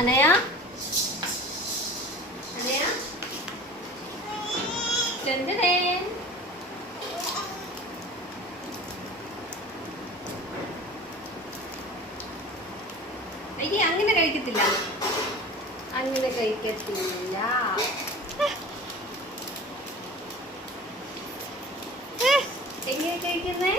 അനയ? അനയ? ചന്ദ്രൻ അയ്യ അങ്ങനെ കഴിക്കത്തില്ല. അങ്ങനെ കഴിക്കത്തില്ല. എങ്ങനെ കഴിക്കുന്നേ?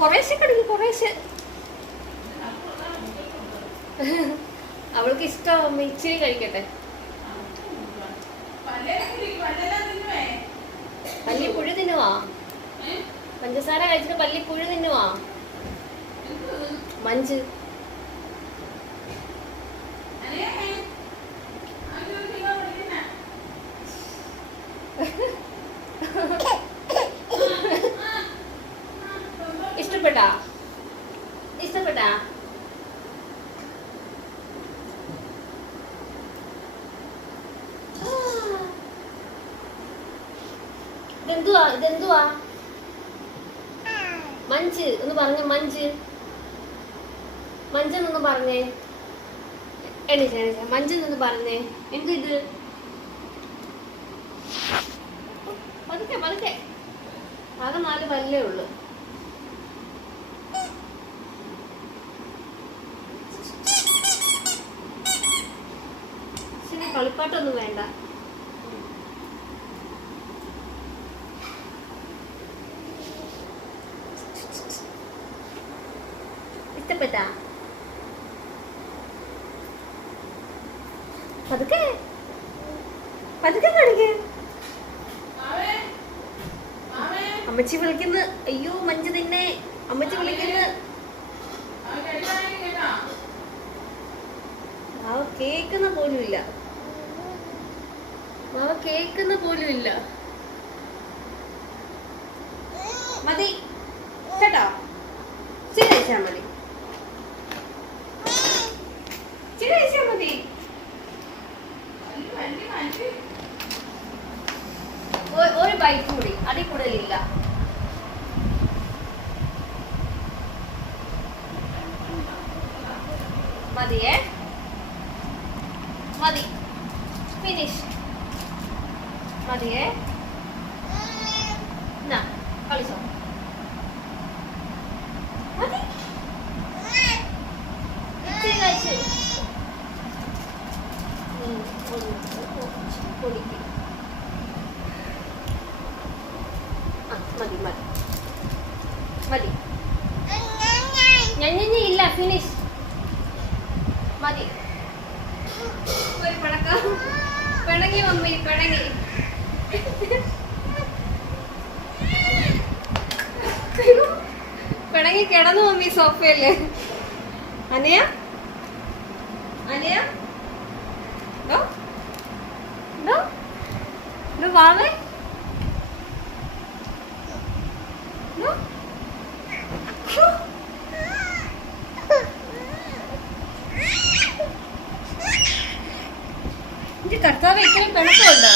കുറേശ്ശെ കിടക്കും കുറേശ്ശെ. അവൾക്ക് ഇഷ്ടം ഇച്ചിരി കഴിക്കട്ടെ. പല്ലി പുഴു തിന്നുവാ പഞ്ചസാര കഴിച്ചിട്ട് പല്ലി പുഴു തിന്നുവാ? മഞ്ച്. ഇഷ്ടപ്പെട്ടാ? ഇഷ്ടപ്പെട്ടാ? ഇതെന്തുവാ? ഇതെന്തുവാ? മഞ്ച്. ഒന്ന് പറഞ്ഞ മഞ്ച്. മഞ്ചെന്നൊന്ന് പറഞ്ഞേ. എണീച്ച എണീച്ച മഞ്ചെന്നൊന്ന് പറഞ്ഞേ. എന്ത് ഇത്? പതുക്കെ പതുക്കെ. ആകെ നാല് പല്ലേ ഉള്ളു. കളിപ്പാട്ടൊന്നും വേണ്ട. ഇഷ്ടപ്പെട്ടാ? പതുക്കെ. പതുക്കെ കാണിക്കേ. അമ്മച്ചി വിളിക്കുന്ന. അയ്യോ മഞ്ജ നിന്നെ. അമ്മച്ചി വിളിക്കുന്ന. മാവ കേക്കുന്ന പോലും ഇല്ല മാവ കേക്കുന്ന പോലും ഇല്ല. മതി. കേട്ടോ ചിരിച്ചാ മതി. ചിരിച്ചാ മതി. ഒരു ബൈക്ക് കൂടി. അടി കൂടുതലില്ല. മതിയേ മതി ഫിനിഷ് മതിയേ? എന്നാ കളിച്ചോ. മതി. കഴിച്ച്. പൊടിക്ക്. ആ മതി മതി. മതി. ഞഞ്ഞ ഇല്ല ഫിനിഷ് മതി. ഒരു പിണക്കം പിണങ്ങി മമ്മി പിണങ്ങി. പിണങ്ങി കിടന്നു മമ്മി സോഫയല്ലേ അനയ? അനയ? വാവേ? കർത്താവ് ഇത്രയും പിണക്കമുണ്ടോ?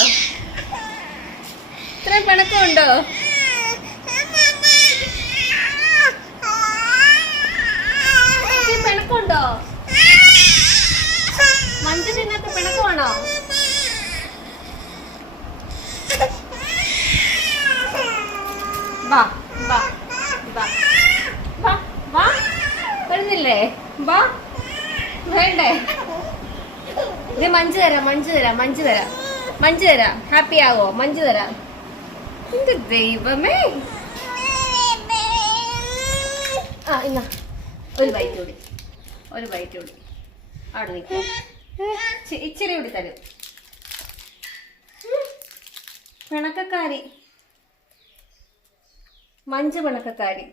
ഇത്രയും പിണക്കമുണ്ടോ? പിണക്കമുണ്ടോ? നിന്നൊക്കെ പിണക്കമാണോ? വാ വാ വാ. വാ വാ. വരുന്നില്ലേ? വാ. വേണ്ടേ? ഇത് മഞ്ച് തരാം മഞ്ച് തരാം മഞ്ച് തരാം. മഞ്ച് തരാം. ഹാപ്പി ആവോ മഞ്ച് തരാം. എന്ത് ദൈവമേ. ആ ഇന്ന. ഒരു ബൈറ്റ് കൂടി. ഒരു ബൈറ്റ് കൂടി. അവിടെ നിൽക്കും ഇച്ചിരി കൂടി തരും. പിണക്കക്കാരി. മഞ്ച് പിണക്കക്കാരി.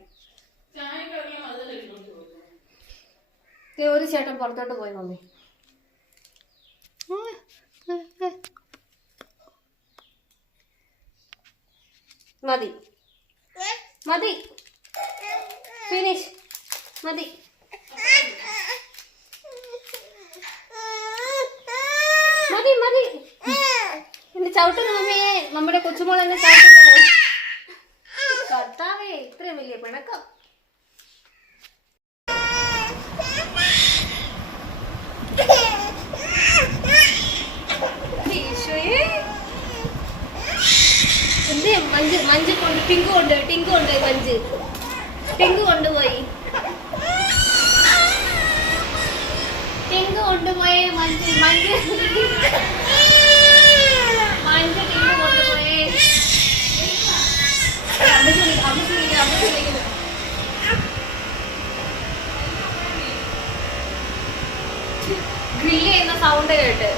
ഒരു ചേട്ടൻ പുറത്തോട്ട് പോയി മമ്മി. മതി. മതി. ഫിനിഷ് മതി. മതി മതി. എന്റെ ചവിട്ടുന്നു മമ്മിയെ നമ്മുടെ കൊച്ചുമോൾ എന്നെ ചവിട്ടുന്നു കർത്താവേ ഇത്രയും വലിയ പിണക്കം. ടിങ്കു കൊണ്ട് ടിങ്കു കൊണ്ടുപോയി പഞ്ച് ടിങ്കു കൊണ്ടുപോയി. ടിങ്കു കൊണ്ടുപോയി അമ്മച്ചി വിളി- അമ്മച്ചി ടിങ്കു കൊണ്ടുപോയേ. ഗ്രില്ല് ചെയ്യുന്ന സൗണ്ട് കേട്ട്.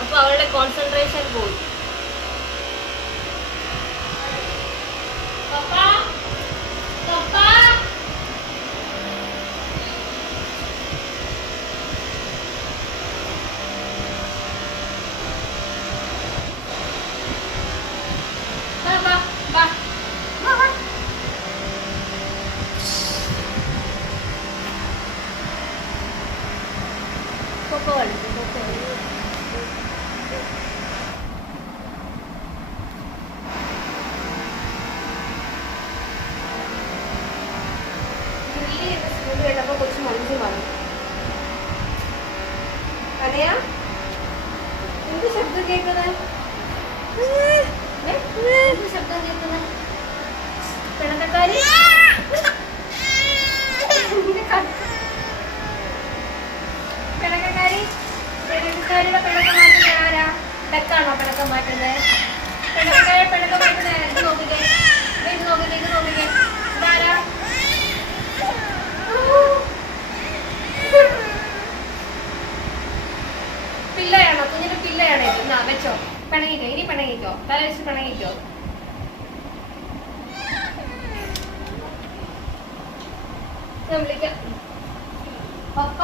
അപ്പൊ അവളുടെ കോൺസെൻട്രേഷൻ പോയി. പപ്പാ പപ്പാ വാ വാ വാ വാ വാ കൊക്കോ കളിച്ചു കൊക്കോ ഗ്രില്ല് ചെയ്ത സ്കൂൾ കേട്ടപ്പോ കൊച്ചു മഞ്ജു വന്നു അറിയാ എന്ത് ശബ്ദം കേൾക്കുന്നത് ശബ്ദം കേൾക്കുന്നത് പിണക്കക്കാരി പിണക്കക്കാരി പിണക്കക്കാരിയുടെ പിണക്കം മാറ്റുന്നത് ആരാ? ഡക്കാണോ പിണക്കം മാറ്റുന്നത് തല വെച്ച് പപ്പ